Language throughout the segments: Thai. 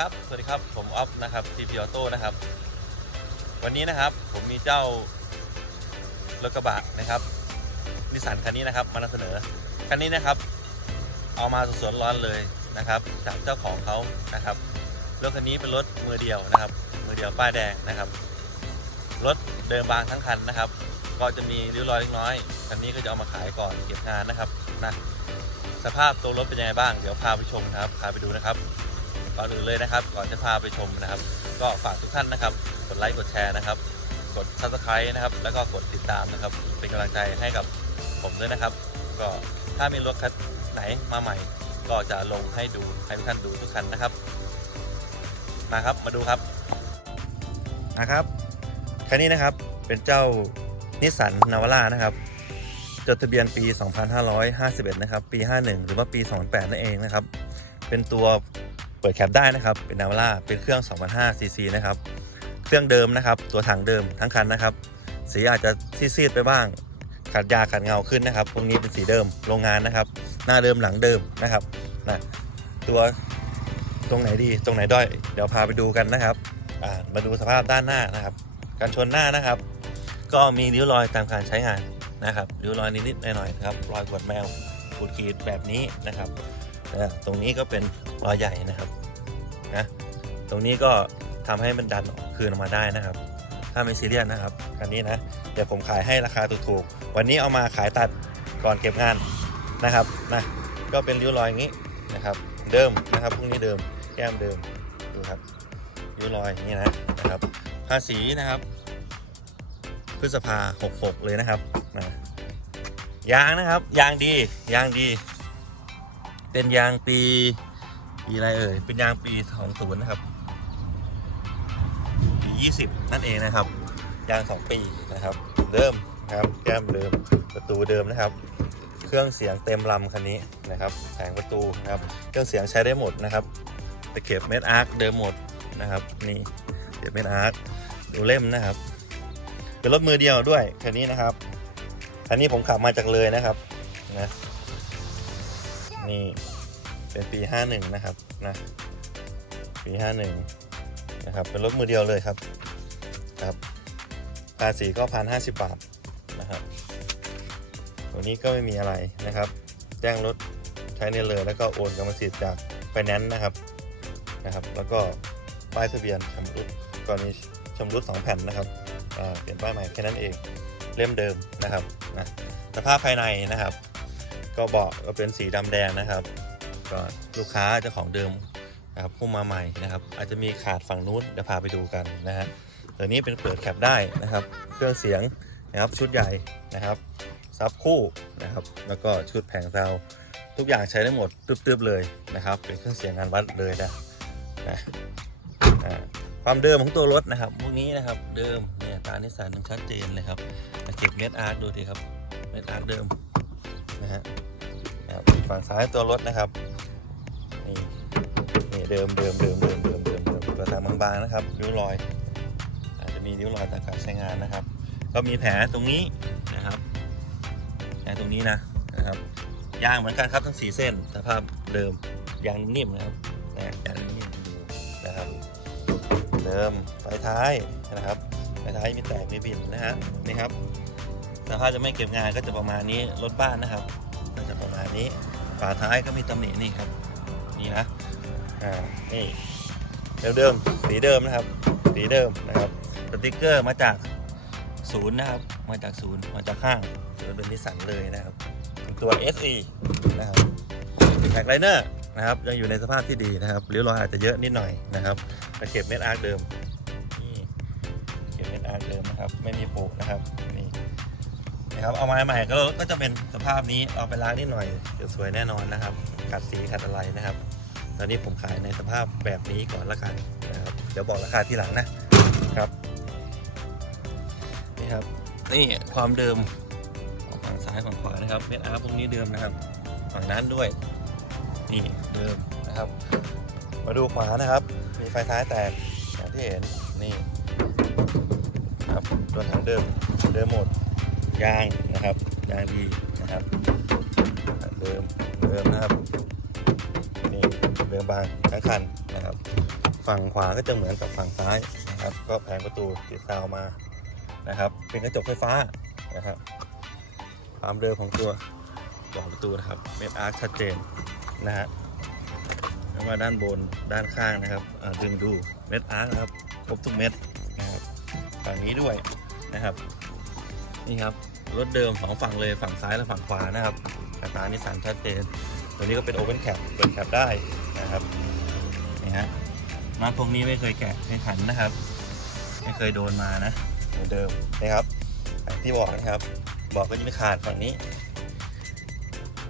ครับ สวัสดีครับ ผมออฟนะครับ TP Auto นะครับ วันนี้นะครับผมมีเจ้ารถกระบะนะครับนิสสันคันนี้นะครับมานำเสนอ คันนี้นะครับ เอามาสดๆร้อนเลยนะครับ จากเจ้าของเขานะครับ รถคันนี้เป็นรถมือเดียวนะครับ มือเดียวป้ายแดงนะครับ รถเดิมบางทั้งคันนะครับ ก็จะมีริ้วรอยเล็กน้อย คันนี้ก็จะเอามาขายก่อนเก็บงานนะครับนะสภาพตัวรถเป็นยังไงบ้าง เดี๋ยวพาไปชมครับ พาไปดูนะครับ ก่อนอื่นเลยนะครับ ก่อนจะพาไปชมนะครับ ก็ฝากทุกท่านนะครับ กดไลค์กดแชร์นะครับ กด subscribe นะครับ แล้วก็กดติดตามนะครับ เป็นกำลังใจให้กับผมด้วยนะครับ ก็ถ้ามีรถคันไหนมาใหม่ ก็จะลงให้ดูให้ทุกท่านดูทุกคันนะครับ มาครับมาดูครับนะครับคันนี้นะครับเป็นเจ้านิสสันนาวาร่านะครับจดทะเบียนปี 2551 นะครับ ปี 51 หรือว่าปี 2008 นั่นเองนะครับ เป็นตัว ปิดแคปได้นะครับเป็นนาวาร่าเป็นเครื่อง 2,500 ซีซีนะครับเครื่องเดิมนะครับ ตัวถังเดิมทั้งคันนะครับ สีอาจจะซีดๆไปบ้างขาดยาขาดเงาขึ้นนะครับตรงนี้เป็นสีเดิมโรงงานนะครับ หน้าเดิมหลังเดิมนะครับนะตัวตรงไหนดีตรงไหนด้อยเดี๋ยวพาไปดูกันนะครับมาดูสภาพด้านหน้านะครับ การชนหน้านะครับ ก็มีริ้วรอยตามการใช้งานนะครับริ้วรอยนิดๆหน่อยๆนะครับรอยขวดแมวขูดขีดแบบนี้นะครับ นะตรงนี้ก็เป็นรอยใหญ่นะครับนะตรงนี้ก็ทำให้มันดันคืนออกมาได้นะครับ ถ้าไม่ซีเรียสนะครับคันนี้นะเดี๋ยวผมขายให้ราคาถูกๆวันนี้เอามาขายตัดก่อนเก็บงานนะครับนะก็เป็นริ้วรอยอย่างนี้นะครับ เดิมนะครับพวกนี้เดิมแก้มเดิมดูครับริ้วรอยอย่างนี้นะนะครับภาษีนะครับ พฤษภา66 เลยนะครับนะยางนะครับยางดียางดี เป็นยางปีปีอะไรเอ่ย เป็นยางปี20นะครับปี20นั่นเองนะครับ ยาง2ปีนะครับเดิมนะครับแก้มเดิมประตูเดิมนะครับ เครื่องเสียงเต็มลำคันนี้นะครับแผงประตูนะครับ เครื่องเสียงใช้ได้หมดนะครับตะเข็บเม็ดอาร์คเดิมหมดนะครับนี่เข็บเม็ดอาร์คดูเล่มนะครับเป็นรถมือเดียวด้วยคันนี้นะครับคันนี้ผมขับมาจากเลยนะครับนะ นี่ เป็นปี 51 นะครับนะปี 51 นะครับ เป็นรถมือเดียวเลยครับครับภาษีก็พันห้าสิบบาทนะครับตัวนี้ก็ไม่มีอะไรนะครับ แจ้งรถใช้ในเลย แล้วก็โอนกรรมสิทธิ์จากไฟแนนซ์นะครับนะครับ แล้วก็ป้ายทะเบียนชำรุดกรณีชำรุดสองแผ่นนะครับเปลี่ยนป้ายใหม่แค่นั้นเองเล่มเดิมนะครับนะสภาพภายในนะครับ ก็เบาะก็เป็นสีดำแดงนะครับ ก็ลูกค้าเจ้าของเดิมนะครับพุ่มมาใหม่นะครับ อาจจะมีขาดฝั่งนู้นเดี๋ยวพาไปดูกันนะฮะตัวนี้เป็นเปิดแคปได้นะครับ เครื่องเสียงนะครับชุดใหญ่นะครับซับคู่นะครับแล้วก็ชุดแผงซาวด์ทุกอย่างใช้ได้หมดตึบๆเลยนะครับ เป็นเครื่องเสียงงานวัดเลยนะนะความเดิมของตัวรถนะครับพวกนี้นะครับเดิมเนี่ยตานิสสันชัดเจนเลยครับเก็บเม็ดอาร์ตดูดิครับเม็ดอาร์ตเดิม นะฮะฝั่งซ้ายตัวรถนะครับ นี่นี่เดิมเดิมเดิมเดิมเดิมเดิมเดิมกระถางบางๆนะครับริ้วรอย อาจจะมีริ้วรอยจากการใช้งานนะครับ ก็มีแผลตรงนี้นะครับแผลตรงนี้นะนะครับยางเหมือนกันครับทั้งสีเส้นสภาพเดิมยางนิ่มนะครับนะยางนิ่มนะครับ เดิมไฟท้ายนะครับไฟท้ายมีแตกมีบินนะฮะนี่ครับ สภาพจะไม่เก็บงานก็จะประมาณนี้รถบ้านนะครับก็จะประมาณนี้ฝาท้ายก็มีตำหนินี่ครับ นี่นะอ่านี่เดิมๆสีเดิมนะครับ สีเดิมนะครับสติกเกอร์มาจากศูนย์นะครับ มาจากศูนย์มาจากห้างจะเป็นนิสสันเลยนะครับตัว SE นะครับแท็กไลเนอร์นะครับยังอยู่ในสภาพที่ดีนะครับริ้วรอยอาจจะเยอะนิดหน่อยนะครับตะเข็บเม็ดอาร์คเดิมนี่เข็บเม็ดอาร์คเดิมนะครับ ไม่มีโปะนะครับนี่ นะครับเอามาใหม่ก็ก็จะเป็นสภาพนี้เอาไปล้างนิดหน่อยเดี๋ยวสวยแน่นอนนะครับขัดสีขัดอะไรนะครับ ตอนนี้ผมขายในสภาพแบบนี้ก่อนละกันนะครับเดี๋ยวบอกราคาทีหลังนะครับนี่ครับนี่ความเดิมของฝั่งซ้ายฝั่งขวานะครับเม็ดอาร์พวกนี้เดิมนะครับ ฝั่งนั้นด้วยนี่เดิมนะครับ มาดูขวานะครับ มีไฟท้ายแตกอย่างที่เห็นนี่ครับตัวถังเดิมเดิมหมด ยางนะครับยางดีนะครับเดิมเดิมนะครับนี่เดิมบางทั้งคันนะครับ ฝั่งขวาก็จะเหมือนกับฝั่งซ้ายนะครับ ก็แผงประตูติดซาวมานะครับ เป็นกระจกไฟฟ้านะครับความเดิมของตัวกล่องประตูนะครับเม็ดอาร์คชัดเจนนะฮะแล้วมาด้านบนด้านข้างนะครับดึงดูเม็ดอาร์คนะครับครบทุกเม็ดนะครับฝั่งนี้ด้วยนะครับ นี่ครับรถเดิมสองฝั่งเลยฝั่งซ้ายและฝั่งขวานะครับกระตานิสสันชัดเจนตัวนี้ก็เป็นโอเ n นแคปเปิดแคปได้นะครับนี่ฮะมาพวกนี้ไม่เคยแกะให้ขันนะครับ ไม่เคยโดนมานะเหมือนเดิมนะครับที่บอกนะครับ บอกก็จะไม่ขาดฝั่งนี้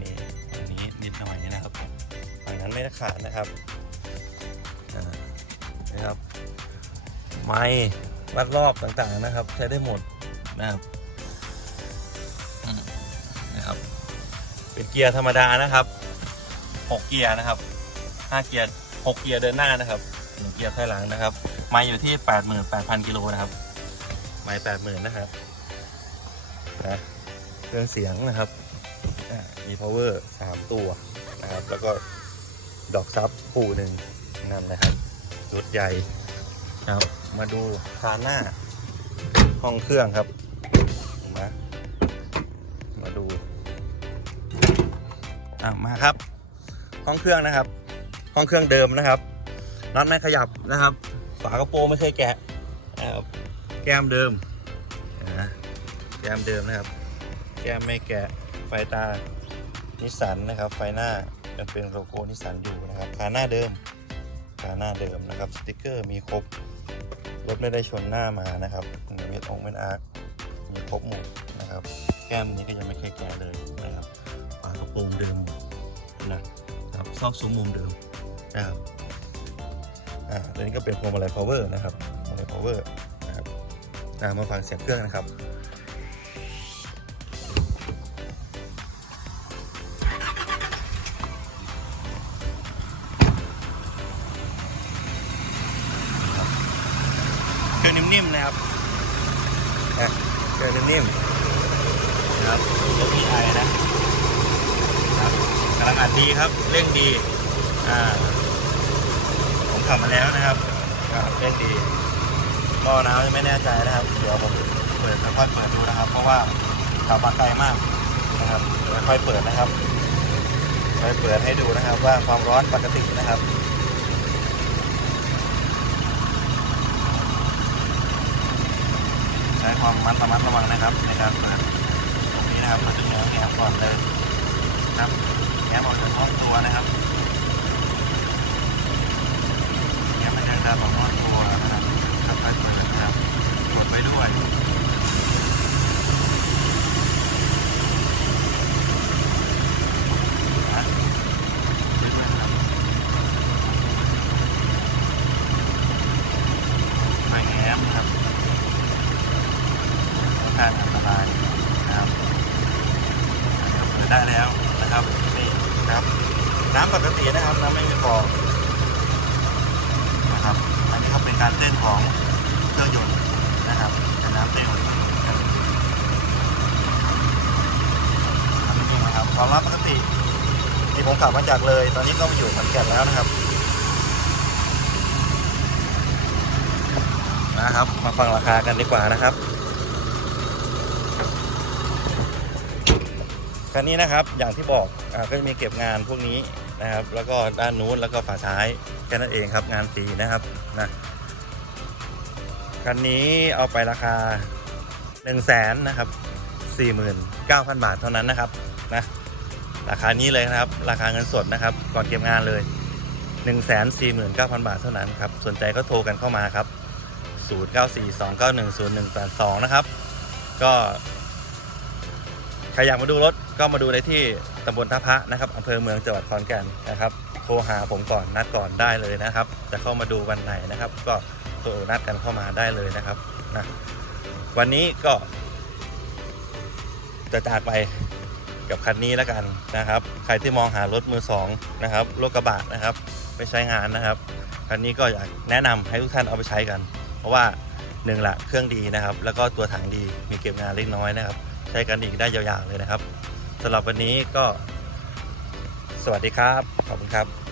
นี่ฝั่งนี้นิดหน่อยนะครับฝั่งนั้นไม่ได้ขาดนะครับนะครับไม้วัดรอบต่างๆนะครับ ใช้ได้หมดนะครับ เป็นเกียร์ธรรมดานะครับ6เกียร์นะครับ5เกียร์6เกียร์เดินหน้านะครับ1เกียร์ถอยหลังนะครับมาอยู่ที่88,000กิโลนะครับไม่80,000นะครับนะเครื่องเสียงนะครับอ่ามี power 3ตัวนะครับ แล้วก็ดอกซับคู่หนึ่งนั่นแหละครับรถใหญ่ครับ มาดูคาหน้าห้องเครื่องครับนะมาดู อะมาครับ ห้องเครื่องนะครับ ห้องเครื่องเดิมนะครับน็อตไม่ขยับนะครับ ฝากระโปรงไม่เคยแกะนะครับแก้มเดิมนะแก้มเดิมนะครับ แก้มไม่แกะไฟตานิสสันนะครับ ไฟหน้ายังเป็นโลโก้นิสสันอยู่นะครับขาหน้าเดิมขาหน้าเดิมนะครับสติกเกอร์มีครบรถไม่ได้ชนหน้ามานะครับเม็ดองเม็ดอาร์มีครบหมดนะครับ แก้มนี้ก็ยังไม่เคยแกะเลยนะครับฝากระโปรงเดิมหมด นะครับซอกซุ้มมุมเดิมนะครับอ่าตัวนี้ก็เป็นพวงมาลัย power นะครับพวงมาลัย power นะครับอ่ามาฟังเสียงเครื่องนะครับเครื่องนิ่มๆนะครับเครื่องนิ่มๆนะครับรถ PI นะ ลังอัดดีครับเร่งดีอ่าผมขับมาแล้วนะครับเร่งดีรอน้ำไม่แน่ใจนะครับ เดี๋ยวผมเปิดค่อยๆเปิดดูนะครับ เพราะว่าขับมาไกลมากนะครับเดี๋ยวค่อยเปิดนะครับค่อยเปิดให้ดูนะครับ ว่าความร้อนปกตินะครับใช้ความมัดระมัดระวังนะครับในการเปิดตรงนี้นะครับมาถึงแนวแงบก่อนเลยนะครับ แง้มออกจากห้องตัวนะครับแง้มมาจากด้านของห้องตัวนะครับขับไปด้วยนะครับกดไปด้วยนะไว้ด้วยนะครับไม่แง้มนะครับการอันตรายนะครับ เปิดได้แล้ว นะครับนี่นะครับ น้ำปกตินะครับน้ำไม่มีฟองนะครับ อันนี้ก็เป็นการเต้นของเครื่องยนต์นะครับเป็นน้ำเต้นของเครื่องยนต์ครับอันนี้นะครับความรับปกติที่ผมขับมาจากเลย ตอนนี้ก็มาอยู่ขอนแก่นแล้วนะครับนะครับ มาฟังราคากันดีกว่านะครับ คันนี้นะครับอย่างที่บอกอก็จะมีเก็บงานพวกนี้นะครับ แล้วก็ด้านนู้นแล้วก็ฝาท้ายแค่นั้นเองครับงานฟรีนะครับนะคันนี้เอาไปราคา1นึ่งแสนนะครับ49,000 บาทเท่านั้นนะครับนะราคานี้เลยนะครับ ราคาเงินสดนะครับ ก่อนเก็บงานเลย 1 4 9 0 0 0 บาทเท่านั้นครับ สนใจก็โทรกันเข้ามาครับ 0942910182 นะครับ ก็ ครอยากมาดูรถก็มาดูได้ที่ตำบลท่าพระนะครับอำเภอเมืองจังหวัดขอนแก่นนะครับโทรหาผมก่อนนัดก่อนได้เลยนะครับ จะเข้ามาดูวันไหนนะครับ ก็โทรนัดกันเข้ามาได้เลยนะครับนะวันนี้ก็ จะจากไปกับคันนี้แล้วกันนะครับ ใครที่มองหารถมือสองนะครับรถกระบะนะครับไปใช้งานนะครับคันนี้ก็อยากแนะนำให้ทุกท่านเอาไปใช้กัน เพราะว่าหนึ่งละเครื่องดีนะครับ แล้วก็ตัวถังดีมีเก็บงานเล็กน้อยนะครับ ใช้กันอีกได้ยาวๆเลยนะครับสำหรับวันนี้ก็สวัสดีครับ ขอบคุณครับ